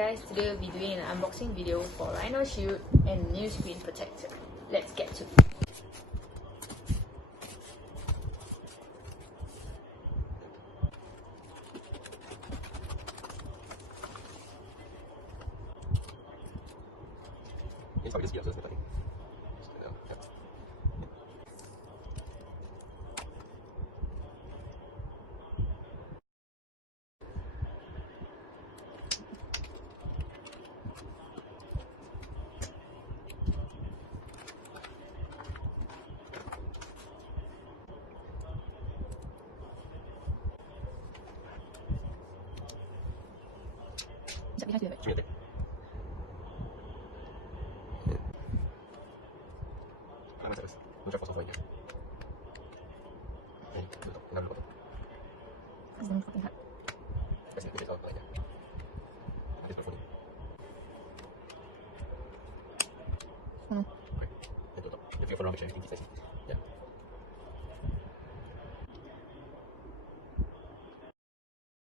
guys, today we'll be doing an unboxing video for RhinoShield and new screen protector. Let's get to it. It's probably just yeah, so it's like, yeah. Non c'è posto fuori. Non lo so. Sì, so, vai. Adesso fuori. Ok, è tutto. Io farò una c'è 26.